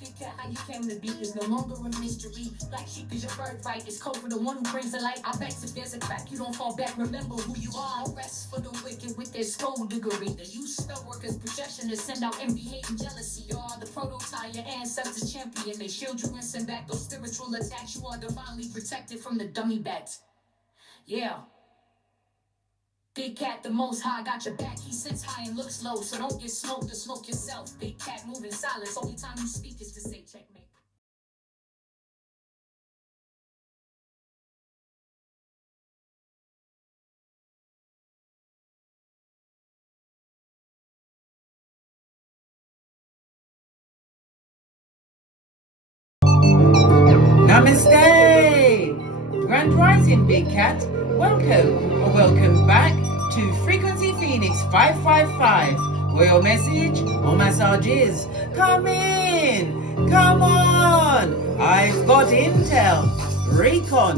Big cat, how you came to be is no longer a mystery. Black sheep is your birthright. It's code for the one who brings the light. I bet if there's a crack, you don't fall back. Remember who you are. No rest for the wicked with their skullduggery. The use spell workers' projection to send out envy, hate, and jealousy. You are the prototype, your ancestors champion. They shield you and send back those spiritual attacks. You are divinely protected from the dummy bats. Yeah. Big cat, the most high, got your back. He sits high and looks low, so don't get smoked or smoke yourself. Big cat, moving silence. Only time you speak is to say checkmate. Namaste! Grand Rising, Big Cat. Welcome or welcome back to Frequency Phoenix 555, where your message or massage is come in, come on. I've got intel. Recon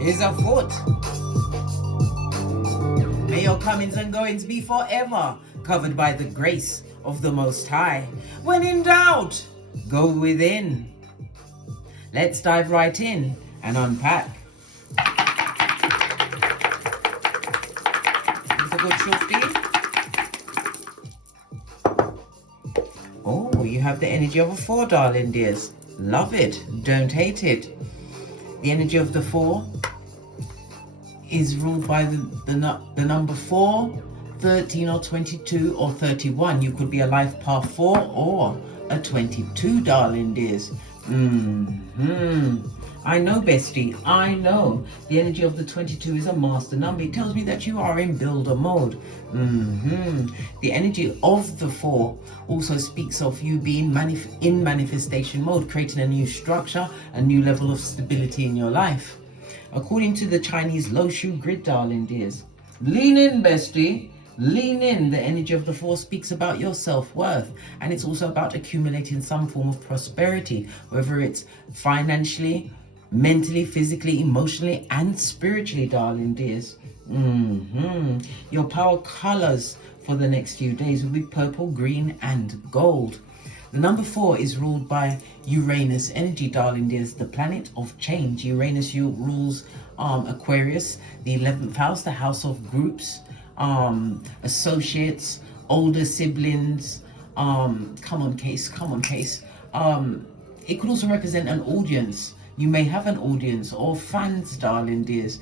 is afoot. May your comings and goings be forever covered by the grace of the Most High. When in doubt, go within. Let's dive right in and unpack. It's a good shufti. Oh, you have the energy of a 4, darling dears. Love it. Don't hate it. The energy of the 4 is ruled by the number 4, 13 or 22 or 31. You could be a life path 4 or a 22, darling dears. I know, bestie, I know. The energy of the 22 is a master number. It tells me that you are in builder mode. The energy of the 4 also speaks of you being in manifestation mode, creating a new structure, a new level of stability in your life. According to the Chinese Lo Shu grid, darling dears. Lean in, bestie. Lean in. The energy of the 4 speaks about your self-worth, and it's also about accumulating some form of prosperity, whether it's financially, mentally, physically, emotionally, and spiritually, darling dears. Your power colors for the next few days will be purple, green, and gold. The number 4 is ruled by Uranus energy, darling dears, the planet of change. Uranus rules Aquarius, the 11th house, the house of groups, associates, older siblings. Come on, case. It could also represent an audience. You may have an audience or fans, darling dears.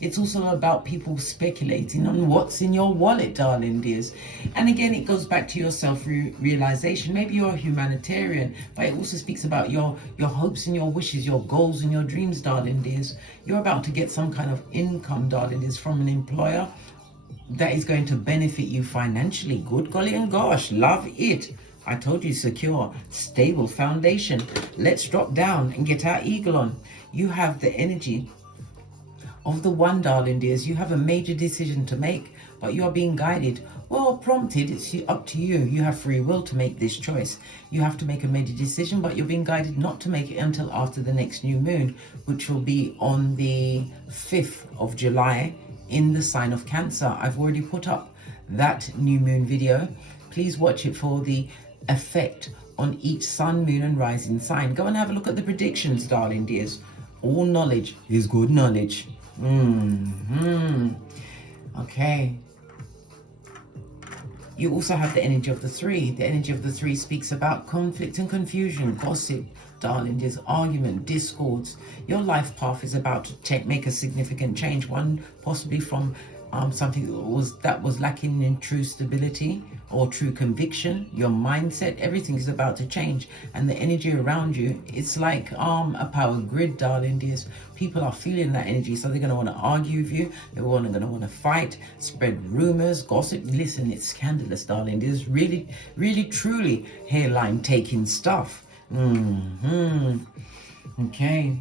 It's also about people speculating on what's in your wallet, darling dears. And again, it goes back to your self-realization. Maybe you're a humanitarian, but it also speaks about your hopes and your wishes, your goals and your dreams, darling dears. You're about to get some kind of income, darling dears, from an employer that is going to benefit you financially. Good golly and gosh, love it. I told you, secure, stable foundation. Let's drop down and get our eagle on. You have the energy of the 1, darling dears. You have a major decision to make, but you are being guided, well, prompted. It's up to you. You have free will to make this choice. You have to make a major decision, but you're being guided not to make it until after the next new moon, which will be on the 5th of July in the sign of Cancer. I've already put up that new moon video. Please watch it for the effect on each sun, moon, and rising sign. Go and have a look at the predictions, darling dears. All knowledge is good knowledge. Okay. You also have the energy of the 3. The energy of the 3 speaks about conflict and confusion, gossip, darling dears, argument, discords. Your life path is about to make a significant change, one possibly from something that was lacking in true stability or true conviction. Your mindset, everything is about to change, and the energy around you, it's like a power grid, darling dears. People are feeling that energy, so they're going to want to argue with you. They're going to want to fight, spread rumors, gossip. Listen, it's scandalous, darling dears. Really, really, truly hairline taking stuff. Okay.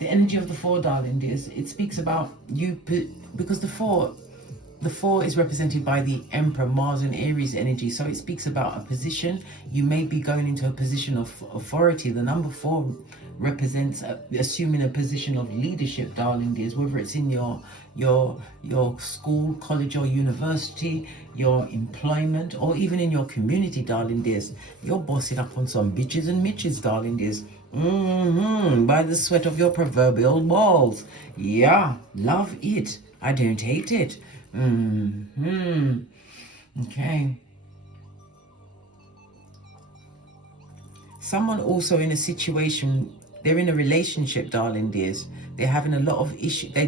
The energy of the 4, darling dears, it speaks about you, because the 4, The 4 is represented by the Emperor, Mars and Aries energy. So it speaks about a position. You may be going into a position of authority. The number 4 represents assuming a position of leadership, darling dears, whether it's in your school, college or university, your employment, or even in your community, darling dears. You're bossing up on some bitches and mitches, darling dears. By the sweat of your proverbial balls. Yeah, love it. I don't hate it. Okay. Someone also in a situation, they're in a relationship, darling dears. They're having a lot of issues. They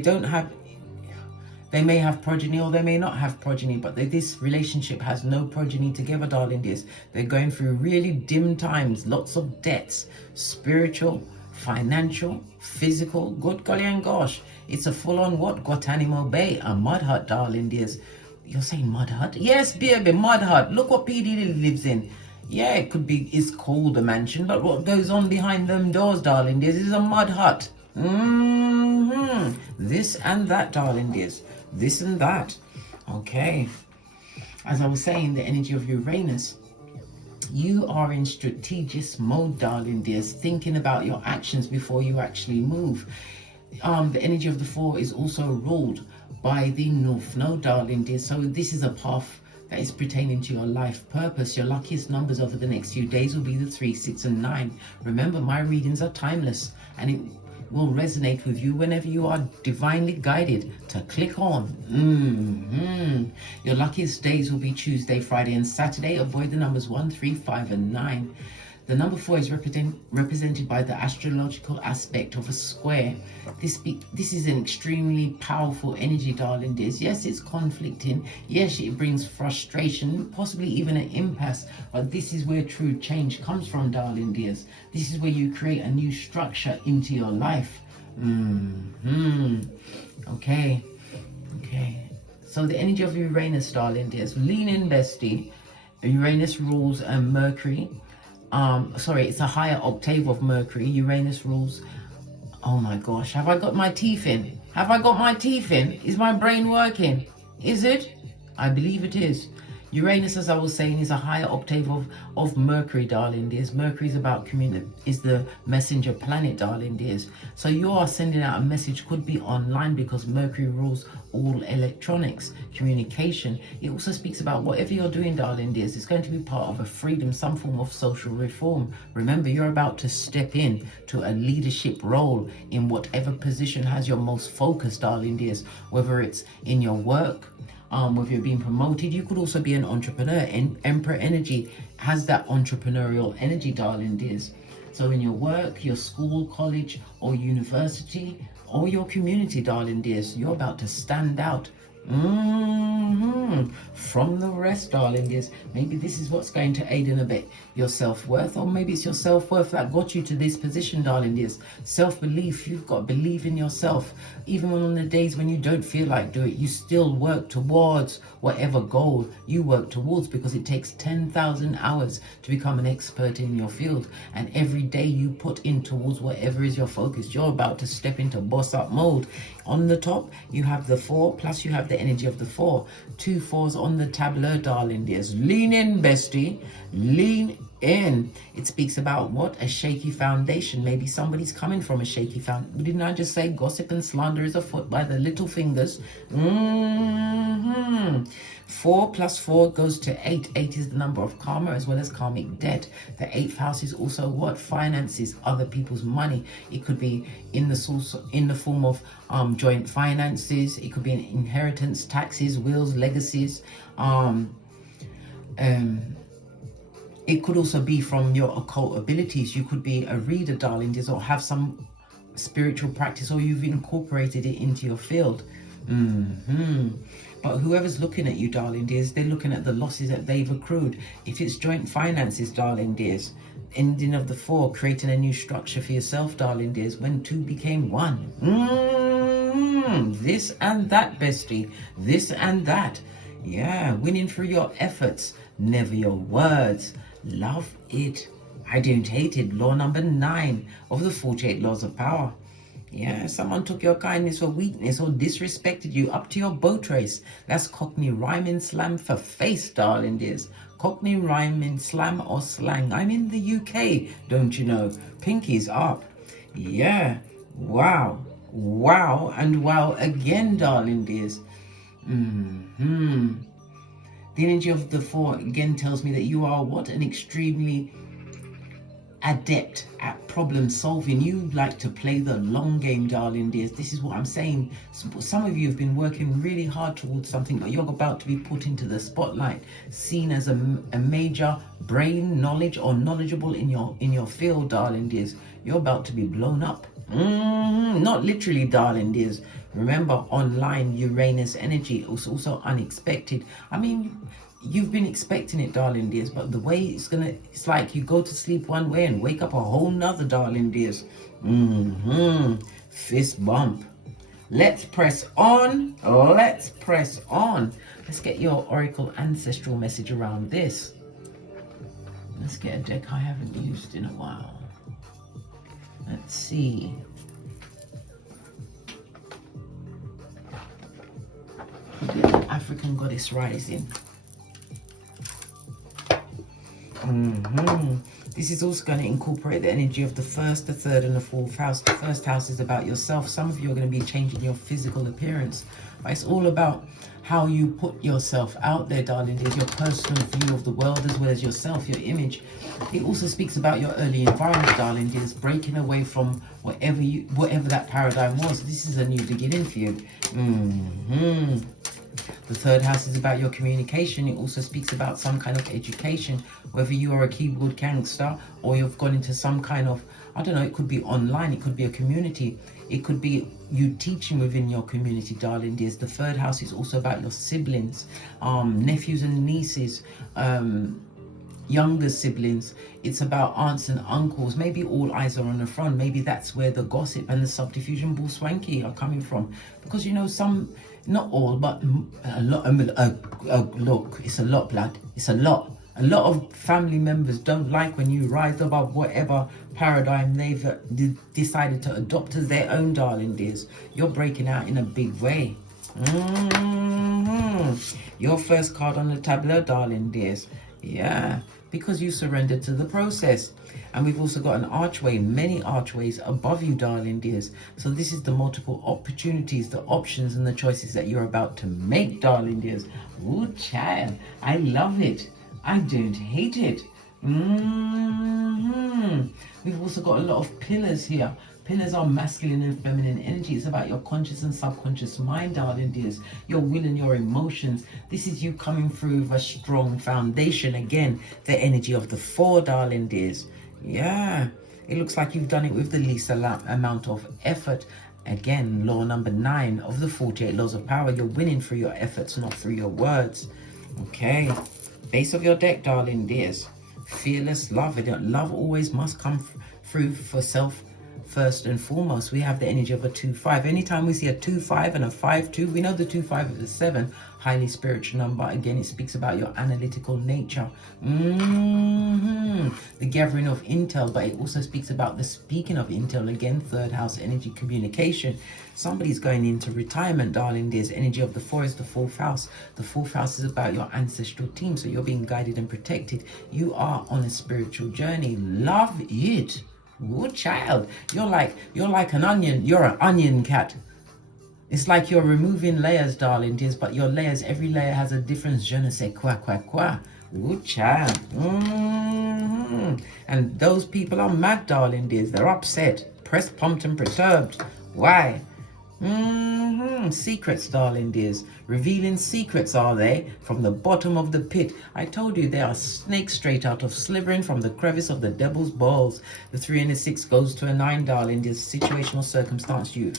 may have progeny or they may not have progeny, but this relationship has no progeny together, darling dears. They're going through really dim times, lots of debts, spiritual, financial, physical. Good golly and gosh, it's a full-on what? Guantanamo Bay, a mud hut, darling dears. You're saying mud hut? Yes, baby, mud hut. Look what P. Diddy lives in. Yeah, it could be, it's called a mansion, but what goes on behind them doors, darling dears, is a mud hut. This and that, darling dears. This and that. Okay. As I was saying, the energy of Uranus. You are in strategist mode, darling dears, thinking about your actions before you actually move. The energy of the 4 is also ruled by the North Node, darling dears. So this is a path that is pertaining to your life purpose. Your luckiest numbers over the next few days will be the 3, 6 and 9. Remember, my readings are timeless and it will resonate with you whenever you are divinely guided to click on. Your luckiest days will be Tuesday, Friday and Saturday. Avoid the numbers 1, 3, 5 and 9. The number 4 is represented by the astrological aspect of a square. This is an extremely powerful energy, darling dears. Yes, it's conflicting. Yes, it brings frustration, possibly even an impasse. But this is where true change comes from, darling dears. This is where you create a new structure into your life. Okay. So the energy of Uranus, darling dears. Lean in, bestie. Uranus rules Mercury. It's a higher octave of Mercury. Uranus rules. Oh my gosh, have I got my teeth in? Have I got my teeth in? Is my brain working? Is it? I believe it is. Uranus, as I was saying, is a higher octave of Mercury, darling dears. Mercury is about is the messenger planet, darling dears. So you are sending out a message, could be online, because Mercury rules all electronics, communication. It also speaks about whatever you're doing, darling dears, it's going to be part of a freedom, some form of social reform. Remember, you're about to step in to a leadership role in whatever position has your most focus, darling dears, whether it's in your work, whether you're being promoted. You could also be an entrepreneur. And Emperor energy has that entrepreneurial energy, darling dears. So in your work, your school, college or university or your community, darling dears, you're about to stand out from the rest, darling dears. Maybe this is what's going to aid and abet your self-worth, or maybe it's your self-worth that got you to this position, darling dears. Self-belief. You've got to believe in yourself. Even on the days when you don't feel like doing it, you still work towards whatever goal you work towards, because it takes 10,000 hours to become an expert in your field. And every day you put in towards whatever is your focus, you're about to step into boss up mode. On the top, you have the 4, plus you have the energy of the 4. 2 4s on the tableau, darling dears. Lean in, bestie. Lean in. It speaks about what? A shaky foundation. Maybe somebody's coming from a shaky foundation. Didn't I just say gossip and slander is afoot by the little fingers? 4 plus 4 goes to 8. 8 is the number of karma as well as karmic debt. The 8th house is also what? Finances, other people's money. It could be in the form of joint finances. It could be an inheritance, taxes, wills, legacies. It could also be from your occult abilities. You could be a reader, darling dears, or have some spiritual practice, or you've incorporated it into your field. But whoever's looking at you, darling dears, they're looking at the losses that they've accrued. If it's joint finances, darling dears, ending of the 4, creating a new structure for yourself, darling dears, when 2 became 1. This and that, bestie. This and that. Yeah, winning through your efforts, never your words. Love it. I don't hate it. Law number 9 of the 48 laws of power. Yeah, someone took your kindness for weakness or disrespected you up to your boat race. That's Cockney rhyming slam for face, darling dears. Cockney rhyming slam or slang. I'm in the UK, don't you know? Pinkies up. Yeah. Wow. Wow and wow again, darling dears. The energy of the 4 again tells me that you are what? An extremely adept at problem solving. You like to play the long game, darling dears. This is what I'm saying. Some of you have been working really hard towards something, but you're about to be put into the spotlight, seen as a major brain knowledge or knowledgeable in your field, darling dears. You're about to be blown up. Not literally, darling dears. Remember, online Uranus energy is also unexpected. I mean, you've been expecting it, darling dears, but the way it's like you go to sleep one way and wake up a whole nother, darling dears. Fist bump. Let's press on. Let's press on. Let's get your oracle ancestral message around this. Let's get a deck I haven't used in a while. Let's see. African Goddess Rising. This is also going to incorporate the energy of the 1st, the 3rd, and the 4th house. The 1st house is about yourself. Some of you are going to be changing your physical appearance. But it's all about how you put yourself out there, darling. There's your personal view of the world as well as yourself, your image. It also speaks about your early environment, darling. There's breaking away from whatever that paradigm was. This is a new beginning for you. The 3rd house is about your communication. It also speaks about some kind of education, whether you are a keyboard gangster or you've gone into some kind of, I don't know, it could be online, it could be a community, it could be you teaching within your community, darling dears. The 3rd house is also about your siblings, nephews and nieces, younger siblings. It's about aunts and uncles. Maybe all eyes are on the front. Maybe that's where the gossip and the subdiffusion bull swanky are coming from, because you know, some, not all, but a lot, look, it's a lot, blood, it's a lot of family members don't like when you rise above whatever paradigm they've decided to adopt as their own, darling dears. You're breaking out in a big way. Your first card on the tableau, darling dears. Yeah, because you surrendered to the process. And we've also got an archway, many archways above you, darling dears. So this is the multiple opportunities, the options and the choices that you're about to make, darling dears. Ooh, child, I love it. I don't hate it. We've also got a lot of pillars here. Pillars are masculine and feminine energy. It's about your conscious and subconscious mind, darling dears. Your will and your emotions. This is you coming through with a strong foundation. Again, the energy of the 4, darling dears. Yeah, it looks like you've done it with the least amount of effort. Again, law number 9 of the 48 laws of power. You're winning through your efforts, not through your words. Okay, base of your deck, darling dears. Fearless love. Love always must come through for self first and foremost. We have the energy of a 2-5. Anytime we see a 2-5 and a 5-2, we know the 2-5 is a 7, highly spiritual number. Again, it speaks about your analytical nature, the gathering of intel, but it also speaks about the speaking of intel. Again, 3rd house energy, communication. Somebody's going into retirement, darling. There's energy of the 4 is the 4th house. The 4th house is about your ancestral team, so you're being guided and protected. You are on a spiritual journey. Love it. Good child. You're like an onion. You're an onion cat. It's like you're removing layers, darling dears, but your layers, every layer has a difference. Je ne sais quoi. Good child. And those people are mad, darling dears. They're upset, pressed, pumped and perturbed. Why? Secrets, darling dears. Revealing secrets, are they? From the bottom of the pit. I told you they are snakes straight out of slithering from the crevice of the devil's balls. The 3 and the 6 goes to a 9, darling dears. Situational circumstance you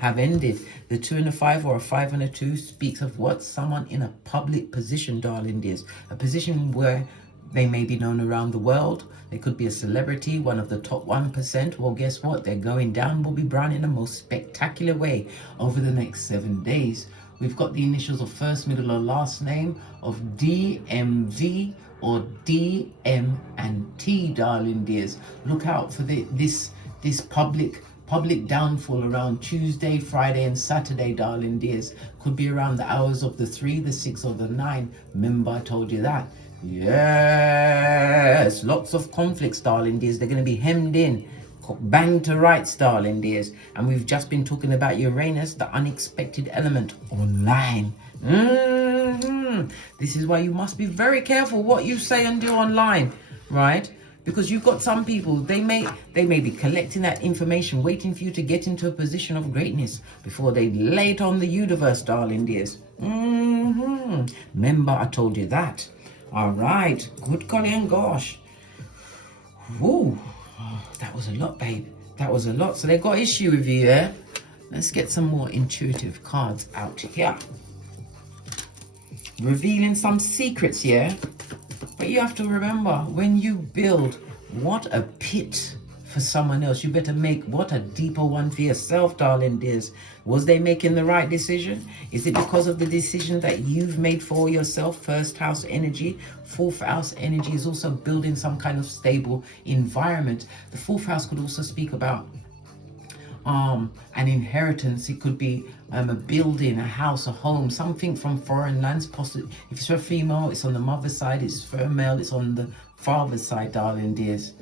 have ended. The 2 and a 5 or a 5 and a 2 speaks of what? Someone in a public position, darling dears. A position where they may be known around the world. They could be a celebrity, one of the top 1%. Well, guess what? They're going down Bobby Brown in the most spectacular way over the next 7 days. We've got the initials of first, middle, or last name of DMV or DM and T, darling dears. Look out for this public Public downfall around Tuesday, Friday, and Saturday, darling dears. Could be around the hours of the 3, the 6, or the 9. Remember, I told you that. Yes, lots of conflicts, darling dears. They're going to be hemmed in, banged to rights, darling dears. And we've just been talking about Uranus, the unexpected element, online. This is why you must be very careful what you say and do online, right? Because you've got some people, they may be collecting that information, waiting for you to get into a position of greatness before they lay it on the universe, darling dears. Remember, I told you that. All right, good golly and gosh. Woo, that was a lot, babe. That was a lot. So they got issue with you, yeah? Let's get some more intuitive cards out here. Revealing some secrets, yeah? But you have to remember, when you build, what a pit for someone else. You better make what a deeper one for yourself, darling dears. Was they making the right decision? Is it because of the decision that you've made for yourself? First house energy. Fourth house energy is also building some kind of stable environment. The fourth house could also speak about an inheritance. It could be a building, a house, a home, something from foreign lands. Possibly, if it's for a female, it's on the mother's side. It's for a male, it's on the father's side, darling dears.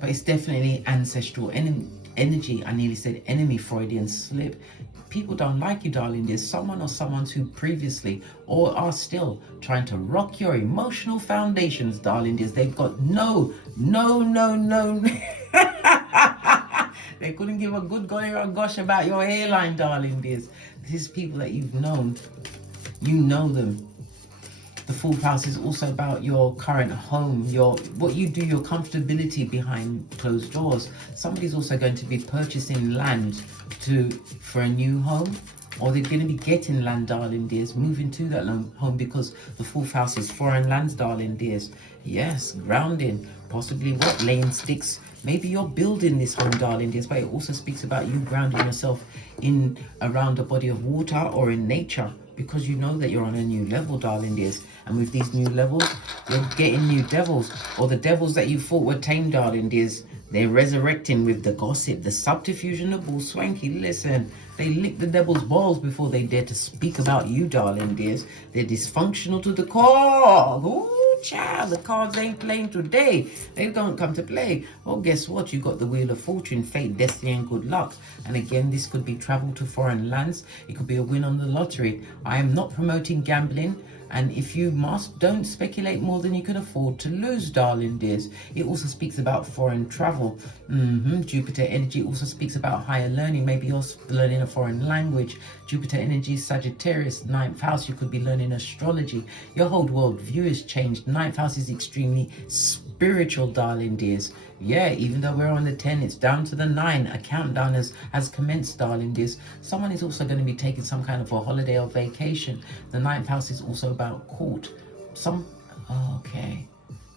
But it's definitely ancestral energy. I nearly said enemy, Freudian slip. People don't like you, darling. There's someone or someone who previously or are still trying to rock your emotional foundations, darling. They've got no. They couldn't give a good golly or gosh about your hairline, darling dears. This is people that you've known. You know them. The fourth house is also about your current home, what you do, your comfortability behind closed doors. Somebody's also going to be purchasing land for a new home, or they're going to be getting land, darling dears, moving to that home, because the fourth house is foreign lands, darling dears. Yes, grounding, possibly laying sticks. Maybe you're building this home, darling dears, but it also speaks about you grounding yourself in around a body of water or in nature, because you know that you're on a new level, darling dears. And with these new levels, you're getting new devils, or the devils that you thought were tame, darling dears. They're resurrecting with the gossip, the subterfuge, and the bull swanky. Listen, they lick the devil's balls before they dare to speak about you, darling dears. They're dysfunctional to the core. Ooh, child, the cards ain't playing today. They don't come to play. Well, guess what? You got the Wheel of Fortune, fate, destiny, and good luck. And again, this could be travel to foreign lands. It could be a win on the lottery. I am not promoting gambling. And if you must, don't speculate more than you can afford to lose, darling dears. It also speaks about foreign travel. Jupiter energy also speaks about higher learning. Maybe you're learning a foreign language. Jupiter energy, Sagittarius, 9th house, you could be learning astrology. Your whole world view has changed. 9th house is extremely spiritual, darling dears. Yeah, even though we're on the 10, it's down to the 9. A countdown has commenced, darling dears. Someone is also going to be taking some kind of a holiday or vacation. The 9th house is also about court. Okay.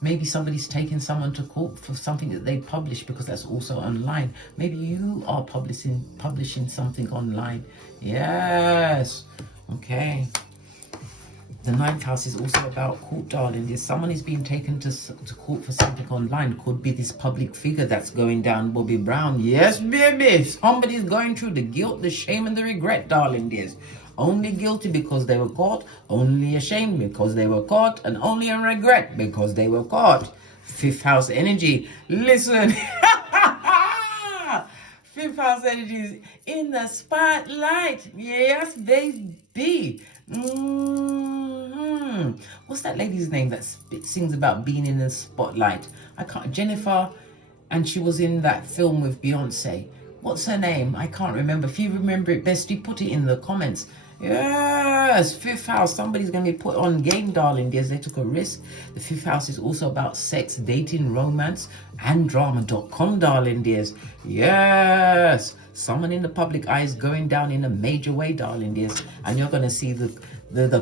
Maybe somebody's taking someone to court for something that they publish, because that's also online. Maybe you are publishing something online. Yes. Okay. The 9th house is also about court, darling. If someone is being taken to court for something online, could be this public figure that's going down, Bobby Brown. Yes, baby. Somebody's going through the guilt, the shame, and the regret, darling dears. Only guilty because they were caught, only ashamed because they were caught, and only in regret because they were caught. 5th house energy. Listen. 5th house energy is in the spotlight. Yes, baby. What's that lady's name that sings about being in the spotlight? I can't. Jennifer, and she was in that film with Beyonce. What's her name? I can't remember. If you remember it best, you put it in the comments. Yes, 5th house. Somebody's going to be put on game, darling dears. They took a risk. The 5th house is also about sex, dating, romance, and drama.com, darling dears. Yes, someone in the public eye is going down in a major way, darling dears. And you're going to see the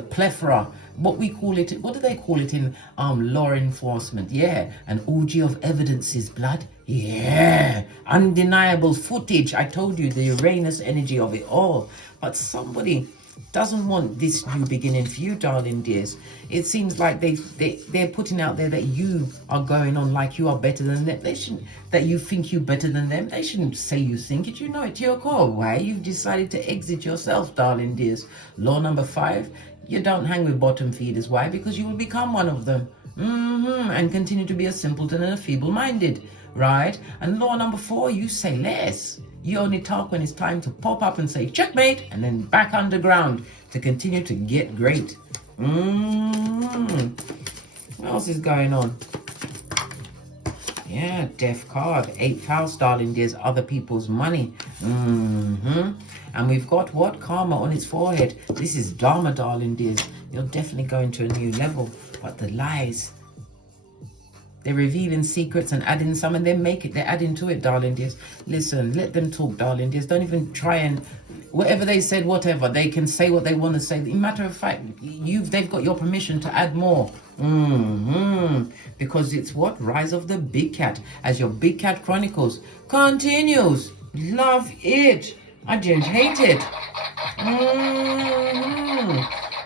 plethora, what we call it, what do they call it in law enforcement? Yeah, an orgy of evidences, blood. Yeah, undeniable footage. I told you the Uranus energy of it all. But somebody doesn't want this new beginning for you, darling dears. It seems like they're putting out there that you are going on like you are better than them. They shouldn't, that you think you're better than them. They shouldn't say you think it. You know it to your core. Why? You've decided to exit yourself, darling dears. Law number 5, you don't hang with bottom feeders. Why? Because you will become one of them. And continue to be a simpleton and a feeble-minded, right? And law number 4, you say less. You only talk when it's time to pop up and say checkmate, and then back underground to continue to get great. What else is going on? Yeah, death card, 8th house, darling dears, other people's money. And we've got what? Karma on its forehead. This is Dharma, darling dears. You're definitely going to a new level. But the lies, they're revealing secrets and adding some, and they're adding to it, darling dears. Listen, let them talk, darling dears. Don't even try and, whatever they said, whatever, they can say what they want to say. In matter of fact, they've got your permission to add more. Because it's what? Rise of the Big Cat. As your Big Cat Chronicles continues. Love it. I just hate it.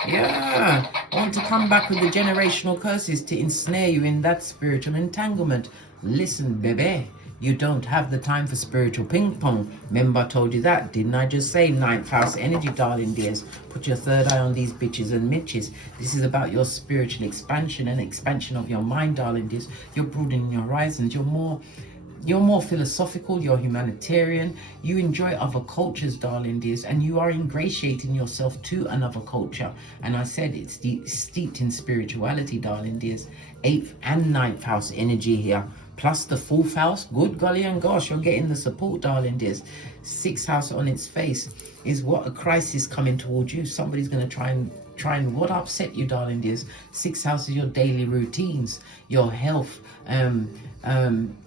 Yeah, want to come back with the generational curses to ensnare you in that spiritual entanglement. Listen, baby, you don't have the time for spiritual ping pong. Remember I told you that, didn't I just say? 9th house energy, darling dears. Put your third eye on these bitches and mitches. This is about your spiritual expansion and expansion of your mind, darling dears. You're broadening your horizons. You're more philosophical, you're humanitarian, you enjoy other cultures, darling dears, and you are ingratiating yourself to another culture. And I said it's steeped in spirituality, darling dears. 8th and 9th house energy here, plus the 4th house. Good golly and gosh, you're getting the support, darling dears. 6th house on its face is what? A crisis coming towards you. Somebody's going to try and what upset you, darling dears. 6th house is your daily routines, your health,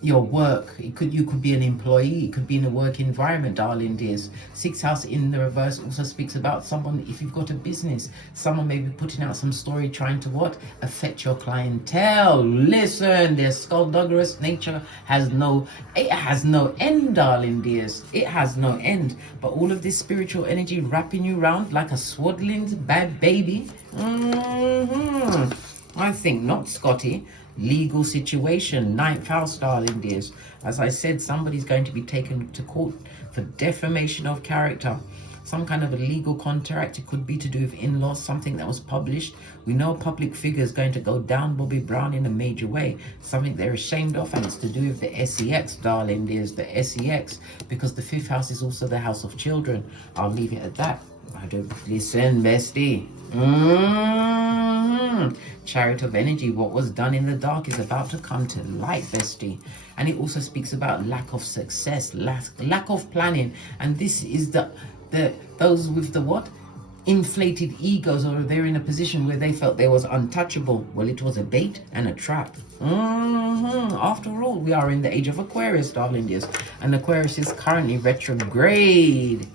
your work. You could be an employee, it could be in a work environment, darling dears. 6th house in the reverse also speaks about someone, if you've got a business, someone may be putting out some story trying to what? Affect your clientele. Listen, their skullduggerous nature has no end, darling dears. It has no end. But all of this spiritual energy wrapping you round like a swaddling bad baby. I think not, Scotty. Legal situation, 9th house, darling dears. As I said, somebody's going to be taken to court for defamation of character. Some kind of a legal contract. It could be to do with in-laws, something that was published. We know a public figure is going to go down Bobby Brown in a major way. Something they're ashamed of, and it's to do with the SEX, darling dears. The SEX, because the 5th house is also the house of children. I'll leave it at that. I don't listen, bestie. Chariot of energy. What was done in the dark is about to come to light, bestie. And it also speaks about lack of success, lack of planning. And this is those with the what? Inflated egos, or they're in a position where they felt they was untouchable. Well, it was a bait and a trap. After all, we are in the age of Aquarius, darling dears. And Aquarius is currently retrograde.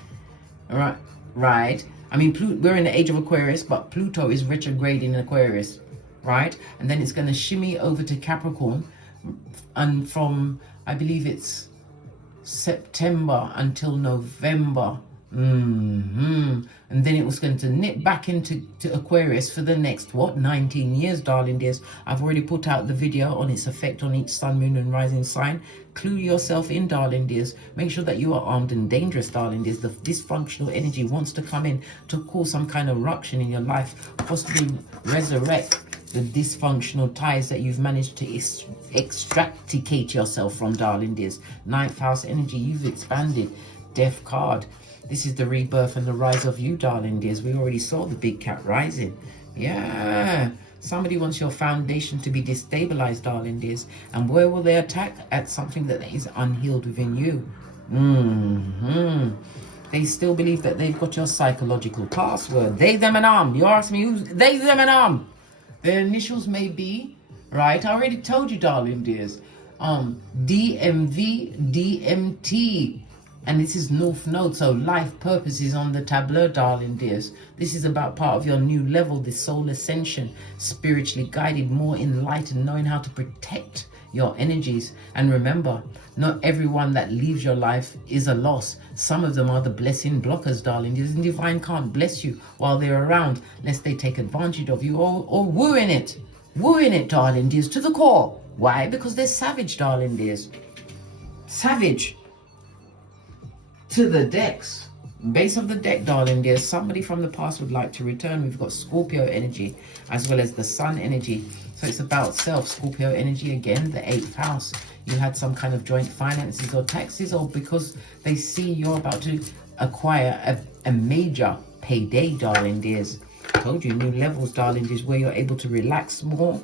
All right. Right, I mean, we're in the age of Aquarius, but Pluto is retrograde in Aquarius, right? And then it's going to shimmy over to Capricorn, and from, I believe it's September until November. And then it was going to nip back into Aquarius for the next, 19 years, darling dears. I've already put out the video on its effect on each sun, moon, and rising sign. Clue yourself in, darling dears. Make sure that you are armed and dangerous, darling dears. The dysfunctional energy wants to come in to cause some kind of ruction in your life, possibly resurrect the dysfunctional ties that you've managed to extricate yourself from, darling dears. 9th house energy, you've expanded. Death card. This is the rebirth and the rise of you, darling dears. We already saw the big cat rising. Yeah. Somebody wants your foundation to be destabilized, darling dears. And where will they attack? At something that is unhealed within you. They still believe that they've got your psychological password. They, them, and arm. You ask me who's they, them, and arm. Their initials may be, right? I already told you, darling dears. DMV, DMT. And this is North Node, so life purpose is on the tableau, darling dears. This is about part of your new level, this soul ascension, spiritually guided, more enlightened, knowing how to protect your energies. And remember, not everyone that leaves your life is a loss. Some of them are the blessing blockers, darling dears. And divine can't bless you while they're around, lest they take advantage of you or wooing it, darling dears, to the core. Why? Because they're savage, darling dears. Savage. To the decks, base of the deck, darling dear, somebody from the past would like to return. We've got Scorpio energy as well as the Sun energy, so it's about self. Scorpio energy, again, the 8th house. You had some kind of joint finances or taxes, or because they see you're about to acquire a major payday, darling dears. Told you, new levels, darling dears, where you're able to relax more,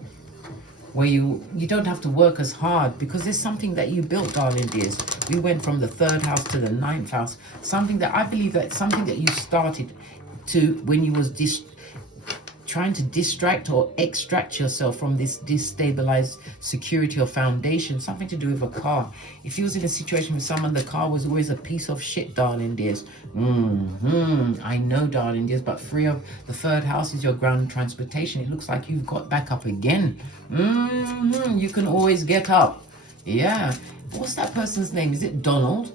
where you don't have to work as hard, because there's something that you built, darling dears. We went from the 3rd house to the 9th house, something that I believe that something that you started to when you was trying to distract or extract yourself from this destabilized security or foundation, something to do with a car. If you was in a situation with someone, the car was always a piece of shit, darling dears. I know, darling dears, but free of the 3rd house is your ground transportation. It looks like you've got back up again. You can always get up. Yeah. What's that person's name? Is it Donald?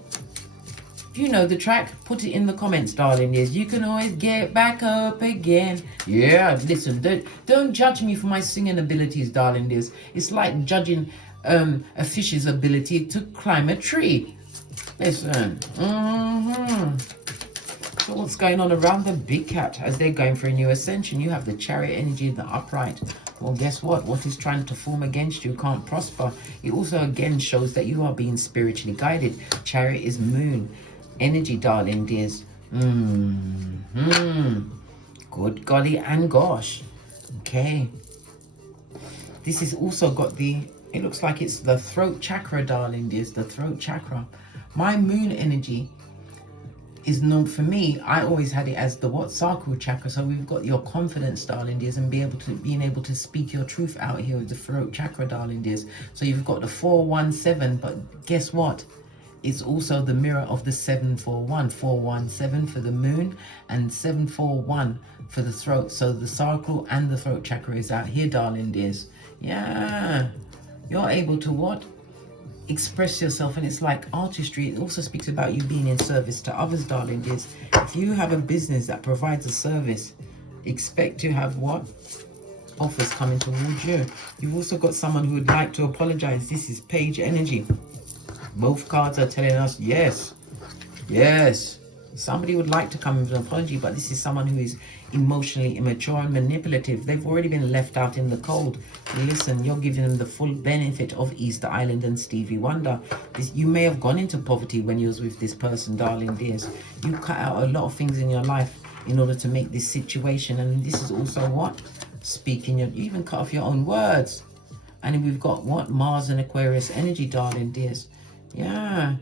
If you know the track, put it in the comments, darling dears. You can always get back up again. Yeah, listen, don't judge me for my singing abilities, darling dears. It's like judging a fish's ability to climb a tree. Listen. So what's going on around the big cat as they're going for a new ascension? You have the Chariot energy in the upright. Well, guess what? What is trying to form against you can't prosper. It also again shows that you are being spiritually guided. Chariot is moon energy, darling dears. Good golly and gosh. Okay. This has also got it looks like it's the throat chakra, darling dears, the throat chakra. My moon energy is known, for me, I always had it as the sacral chakra. So we've got your confidence, darling dears, and being able to speak your truth out here with the throat chakra, darling dears. So you've got the 417, but guess what? It's also the mirror of the 741. 417 for the moon and 741 for the throat. So the sacral and the throat chakra is out here, darling dears. Yeah. You're able to what? Express yourself, and it's like artistry. It also speaks about you being in service to others, darling dears. If you have a business that provides a service, expect to have what? Offers coming towards you. You've also got someone who would like to apologize. This is page energy. Both cards are telling us yes. Somebody would like to come with an apology, but this is someone who is emotionally immature and manipulative. They've already been left out in the cold. Listen, you're giving them the full benefit of Easter Island and Stevie Wonder. You may have gone into poverty when you was with this person, darling dears. You cut out a lot of things in your life in order to make this situation. And this is also what? Speaking, you even cut off your own words. And we've got what? Mars and Aquarius energy, darling dears. Yeah.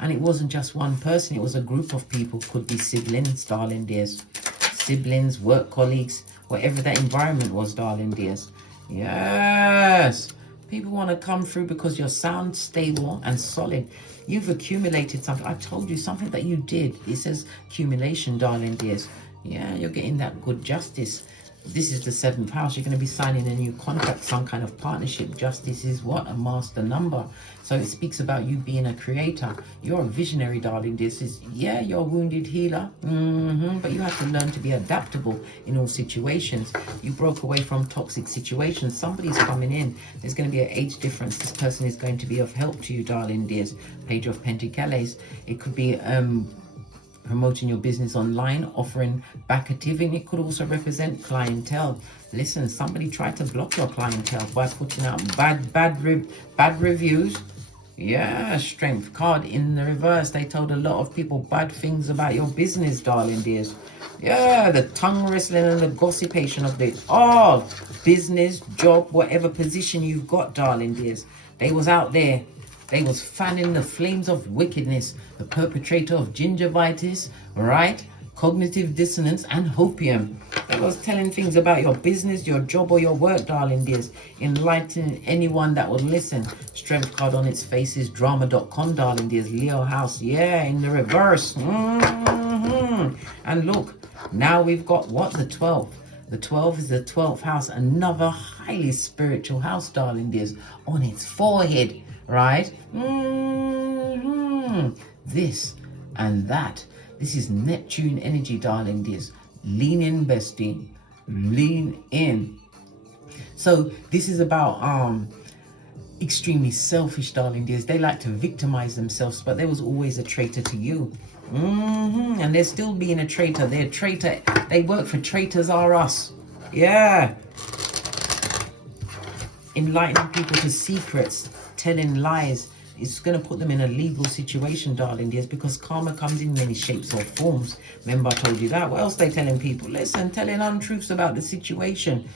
And it wasn't just one person, it was a group of people. Could be siblings, darling dears. Siblings, work colleagues, whatever that environment was, darling dears. Yes. People want to come through because you're sound, stable, and solid. You've accumulated something. I told you something that you did. It says accumulation, darling dears. Yeah, you're getting that good justice. This is the 7th house. You're going to be signing a new contract, some kind of partnership. Justice is what? A master number. So it speaks about you being a creator. You're a visionary, darling. This is, yeah, you're a wounded healer. But you have to learn to be adaptable in all situations. You broke away from toxic situations. Somebody's coming in. There's going to be an age difference. This person is going to be of help to you, darling dears. Page of Pentacles. It could be promoting your business online, offering back a giving. It could also represent clientele. Listen, somebody tried to block your clientele by putting out bad reviews. Yeah, Strength card in the reverse. They told a lot of people bad things about your business, darling dears. Yeah, the tongue wrestling and the gossipation of this. Oh, business, job, whatever position you've got, darling dears. They was out there. They was fanning the flames of wickedness. The perpetrator of gingivitis, right? cognitive dissonance, and hopium. That was telling things about your business, your job, or your work, darling dears. Enlightening anyone that would listen. Strength card on its face is drama.com, darling dears. Leo house, yeah, in the reverse. And look, now we've got what? The 12th. The 12 is the 12th house, another highly spiritual house, darling dears, on its forehead, right? This and that. This is Neptune energy, darling dears. Lean in, bestie. Lean in. So this is about extremely selfish, darling dears. They like to victimize themselves, but there was always a traitor to you. And they're still being a traitor. They're a traitor. They work for Traitors Are Us. Yeah. Enlightening people to secrets, telling lies. It's going to put them in a legal situation, darling dears, because karma comes in many shapes or forms. Remember I told you that. What else they telling people? Listen, telling untruths about the situation.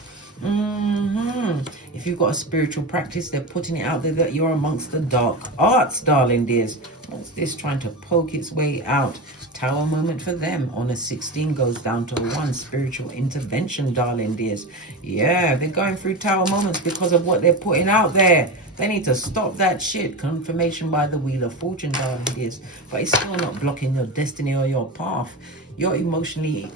If you've got a spiritual practice, they're putting it out there that you're amongst the dark arts, darling dears. What's this trying to poke its way out? Tower moment for them. On a 16 goes down to a 1. Spiritual intervention, darling dears. Yeah, they're going through tower moments because of what they're putting out there. They need to stop that shit. Confirmation by the Wheel of Fortune, darling dears. But it's still not blocking your destiny or your path. You're emotionally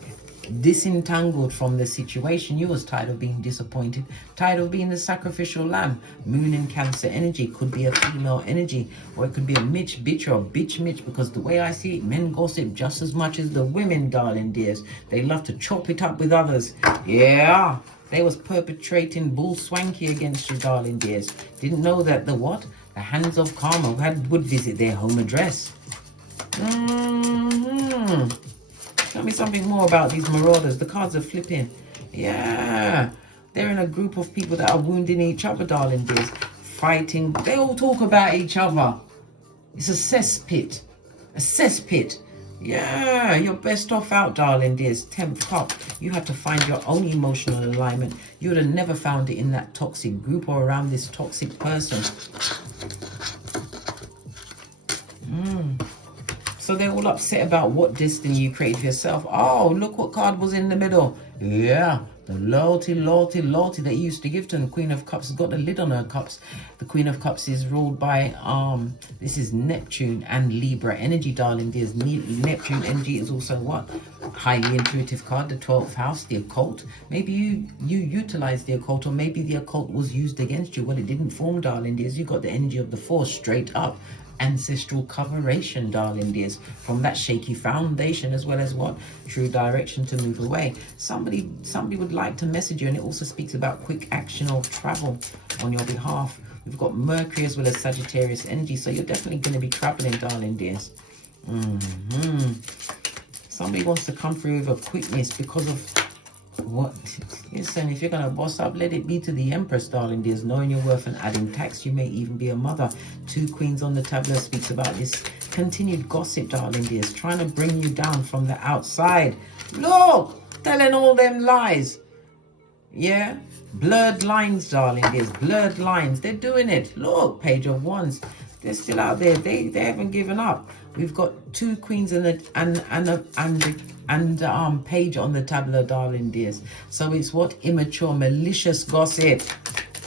disentangled from the situation. You was tired of being disappointed, tired of being the sacrificial lamb. Moon and Cancer energy could be a female energy, or it could be a Mitch bitch or a bitch Mitch, because the way I see it, men gossip just as much as the women, darling dears. They love to chop it up with others. Yeah, they was perpetrating bull swanky against you, darling dears. Didn't know that the what? The hands of karma would visit their home address. Tell me something more about these marauders. The cards are flipping. Yeah. They're in a group of people that are wounding each other, darling dears. Fighting. They all talk about each other. It's a cesspit. A cesspit. Yeah. You're best off out, darling dears. 10th cup. You had to find your own emotional alignment. You would have never found it in that toxic group or around this toxic person. So they're all upset about what destiny you created for yourself. Oh, look what card was in the middle. Yeah, the loyalty that you used to give to them. Queen of Cups has got the lid on her cups. The Queen of Cups is ruled by, this is Neptune and Libra energy, darling dears. Neptune energy is also what? Highly intuitive card, the 12th house, the occult. Maybe you utilized the occult, or maybe the occult was used against you. Well, it didn't form, darling dears. You got the energy of the Force straight up. Ancestral coveration, darling dears, from that shaky foundation, as well as what? True direction to move away. Somebody would like to message you, and it also speaks about quick action or travel on your behalf. We've got Mercury as well as Sagittarius energy, so you're definitely going to be traveling, darling dears. Somebody wants to come through with a quickness because of what? Listen, if you're going to boss up, let it be to the Empress, darling dears. Knowing your worth and adding tax, you may even be a mother. 2 queens on the tableau speaks about this continued gossip, darling dears, trying to bring you down from the outside. Look, telling all them lies. Yeah, blurred lines, darling dears, blurred lines. They're doing it. Look, Page of Wands. They're still out there. They haven't given up. We've got 2 queens and Page on the tableau, darling dears. So it's what? Immature, malicious gossip.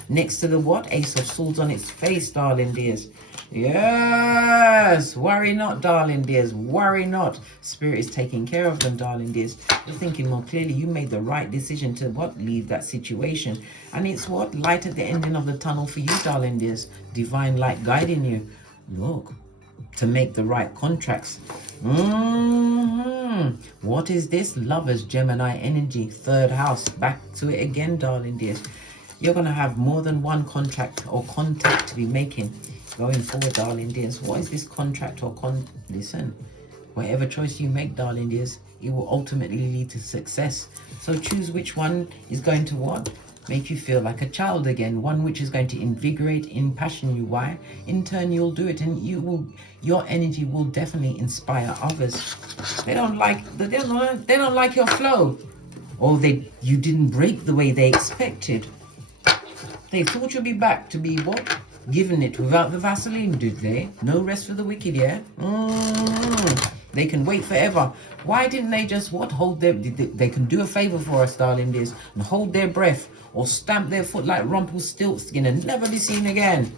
Next to the what? Ace of Swords on its face, darling dears. Yes, worry not, darling dears, worry not. Spirit is taking care of them, darling dears. You're thinking more clearly. You made the right decision to what? Leave that situation. And it's what? Light at the ending of the tunnel for you, darling dears. Divine light guiding you. Look, to make the right contracts. What is this? Lovers, Gemini energy, 3rd house. Back to it again, darling dears. You're going to have more than one contract or contact to be making going forward, darling dears. What is this contract or listen, whatever choice you make, darling dears, it will ultimately lead to success. So choose which one is going to what? Make you feel like a child again. One which is going to invigorate, impassion you. Why? In turn, you'll do it, and your energy will definitely inspire others. They don't like your flow, or you didn't break the way they expected. They thought you'd be back to be what? Given it without the Vaseline, did they? No rest for the wicked, yeah? They can wait forever. Why didn't they just hold their, they can do a favor for us, darling dears, and hold their breath or stamp their foot like Rumpelstiltskin and never be seen again.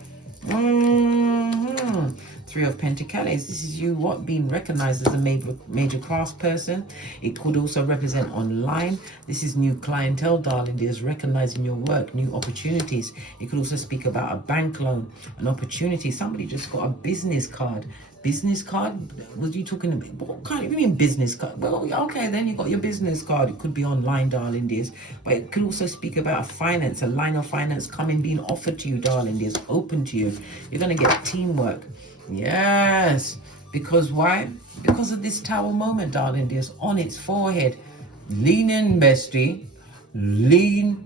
Three of Pentacles. This is you being recognized as a major craftsperson. It could also represent online. This is new clientele, darling dears, recognizing your work, new opportunities. It could also speak about a bank loan, an opportunity. Somebody just got a business card. Business card? Was you talking about what kind of, you mean business card? Well, okay, then you got your business card. It could be online, darling dears, but it could also speak about a finance, a line of finance coming, being offered to you, darling dears, open to you. You're gonna get teamwork. Yes, because why? Because of this tower moment, darling dears, on its forehead. Lean in, bestie. Lean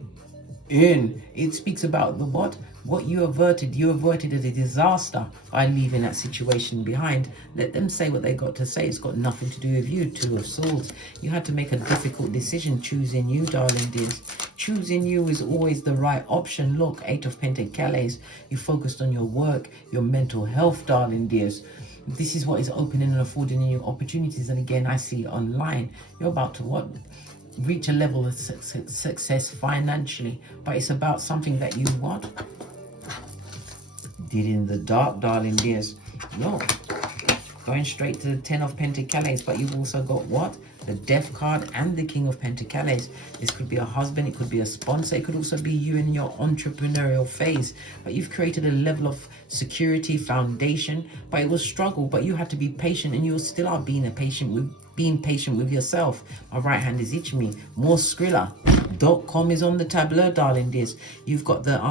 in. It speaks about the what you averted. You averted a disaster by leaving that situation behind. Let them say what they got to say. It's got nothing to do with you. Two of Swords. You had to make a difficult decision choosing you, darling dears. Choosing you is always the right option. Look, Eight of Pentacles. You focused on your work, your mental health, darling dears. This is what is opening and affording you opportunities. And again, I see online. You're about to reach a level of success financially, but it's about something that you did in the dark, darling dears. Look, going straight to the Ten of Pentacles, but you've also got the Death card and the King of Pentacles. This could be a husband, it could be a sponsor, it could also be you in your entrepreneurial phase, but you've created a level of security foundation, but it was struggle, but you had to be patient, and you still are being patient with yourself. My right hand is itching me. More Skrilla.com is on the tableau, darling dears. You've got the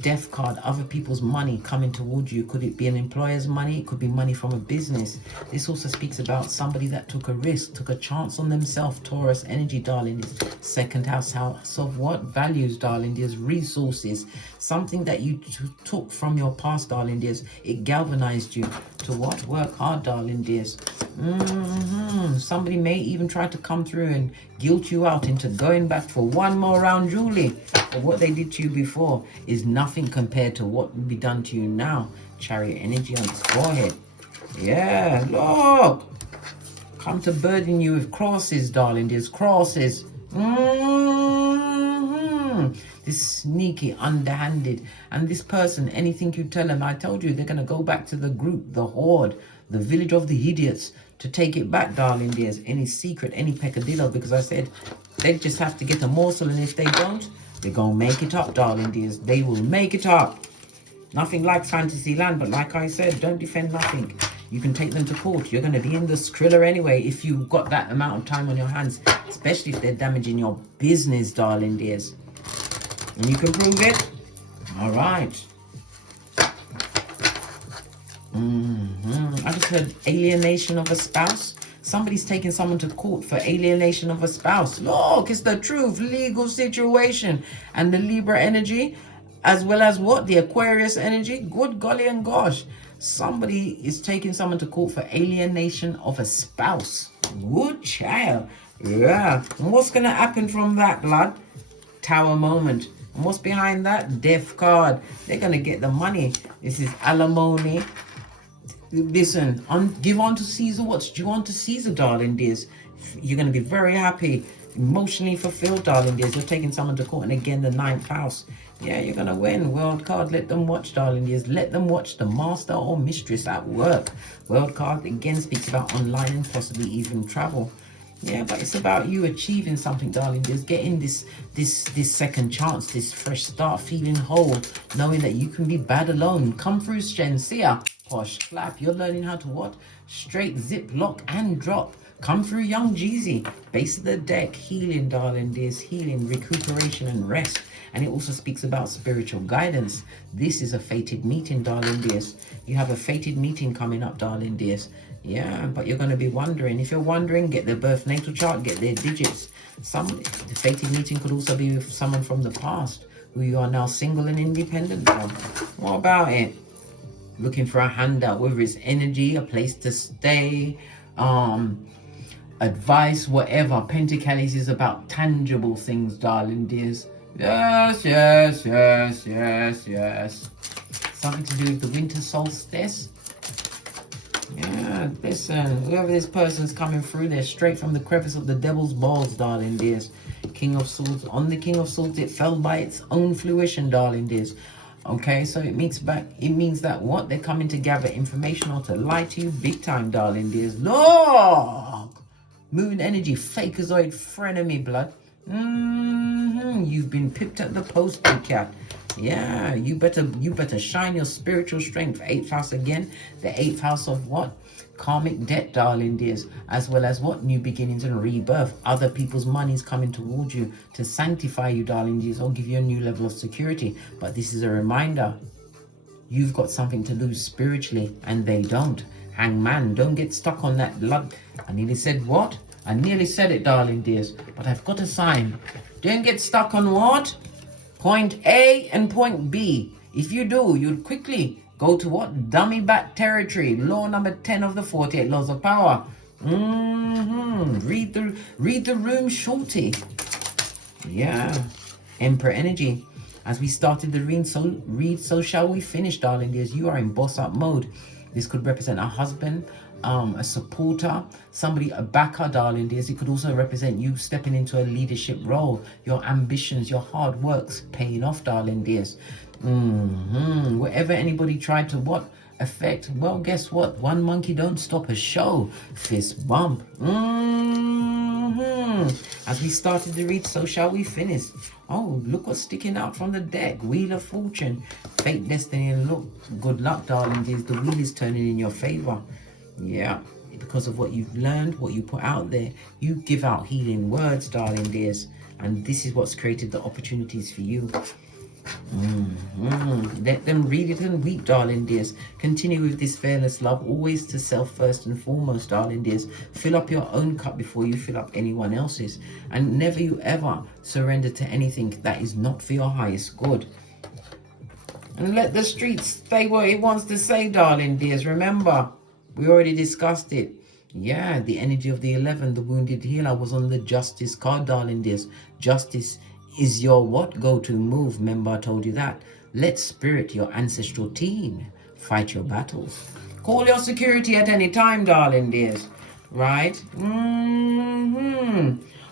Death card, other people's money coming towards you. Could it be an employer's money? It could be money from a business. This also speaks about somebody that took a risk, took a chance on themselves. Taurus energy, darling dears. Second house of what? Values, darling dears. Resources. Something that you took from your past, darling dears. It galvanized you to what? Work hard, darling dears. Somebody may even try to come through and guilt you out into going back for one more round, Julie. But what they did to you before is nothing compared to what will be done to you now. Chariot energy on its forehead. Yeah, look. Come to burden you with crosses, darling. There's crosses. This sneaky, underhanded. And this person, anything you tell them, I told you, they're going to go back to the group, the horde, the village of the idiots, to take it back, darling dears. Any secret, any peccadillo, because I said they just have to get a morsel, and if they don't, they're going to make it up, darling dears. They will make it up. Nothing like fantasy land, but like I said, don't defend nothing. You can take them to court. You're going to be in the Skrilla anyway if you've got that amount of time on your hands, especially if they're damaging your business, darling dears. And you can prove it. All right. I just heard alienation of a spouse. Somebody's taking someone to court for alienation of a spouse. Look, it's the truth. Legal situation. And the Libra energy, as well as what? The Aquarius energy. Good golly and gosh. Somebody is taking someone to court for alienation of a spouse. Good child. Yeah. And what's going to happen from that, blood? Tower moment. And what's behind that? Death card. They're going to get the money. This is alimony. Listen, give on to Caesar what's due on to Caesar, darling dears. You're going to be very happy, emotionally fulfilled, darling dears. You're taking someone to court, and again, the 9th house. Yeah, you're going to win. World card, let them watch, darling dears. Let them watch the master or mistress at work. World card, again, speaks about online and possibly even travel. Yeah, but it's about you achieving something, darling dears. Getting this second chance, this fresh start, feeling whole, knowing that you can be bad alone. Come through, Shen. See ya. Posh clap. You're learning how to what? Straight, zip, lock, and drop. Come through, young Jeezy. Base of the deck. Healing, darling dears. Healing, recuperation, and rest. And it also speaks about spiritual guidance. This is a fated meeting, darling dears. You have a fated meeting coming up, darling dears. Yeah, but you're going to be wondering. If you're wondering, get their birth natal chart, get their digits. The fated meeting could also be with someone from the past who you are now single and independent from. What about it? Looking for a handout, whether it's energy, a place to stay, advice, whatever. Pentacles is about tangible things, darling dears. Yes, yes, yes, yes, yes. Something to do with the winter solstice. Yeah, listen, whoever this person's coming through, they're straight from the crevice of the devil's balls, darling dears. King of Swords, on the King of Swords, it fell by its own fruition, darling dears. Okay, so it means that what? They're coming to gather information or to lie to you big time, darling dears. Look! Moon energy, fakeazoid, frenemy, blood. You've been pipped at the post, big cat. Yeah, you better shine your spiritual strength. 8th house again. The 8th house of what? Karmic debt, darling dears, as well as what? New beginnings and rebirth. Other people's money's coming towards you to sanctify you, darling dears, or give you a new level of security. But this is a reminder. You've got something to lose spiritually, and they don't. Hangman, don't get stuck on that blood. I nearly said what? I nearly said it, darling dears, but I've got a sign. Don't get stuck on what? Point A and point B. If you do, you'll quickly go to what? Dummy back territory. Law number 10 of the 48 laws of power. Read the room, shorty. Yeah. Emperor energy. As we started the read, so shall we finish, darling dears. You are in boss up mode. This could represent a husband, a supporter, somebody, a backer, darling dears. It could also represent you stepping into a leadership role, your ambitions, your hard works paying off, darling dears. Whatever anybody tried to what affect, well, guess what? One monkey don't stop a show. Fist bump. As we started to read, so shall we finish. Oh, look what's sticking out from the deck. Wheel of Fortune, fate, destiny, and look. Good luck, darling dears. The wheel is turning in your favor. Yeah, because of what you've learned, what you put out there. You give out healing words, darling dears. And this is what's created the opportunities for you. Let them read it and weep, darling dears. Continue with this fearless love, always to self first and foremost, darling dears. Fill up your own cup before you fill up anyone else's, and never you ever surrender to anything that is not for your highest good. And let the streets say what it wants to say, darling dears. Remember, we already discussed it. Yeah, the energy of the 11, the wounded healer, was on the justice card, darling dears. Justice is your what? Go-to move. Remember, I told you that. Let spirit, your ancestral team, fight your battles. Call your security at any time, darling dears. Right?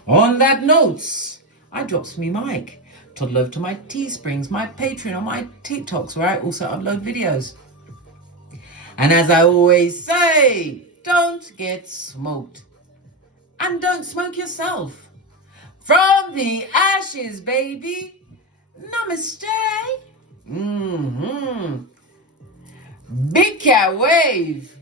On that note, I drops me mic. Toddle over to my Teesprings, my Patreon, or my TikToks, where I also upload videos. And as I always say, don't get smoked. And don't smoke yourself. From the ashes, baby. Namaste. Big cat wave.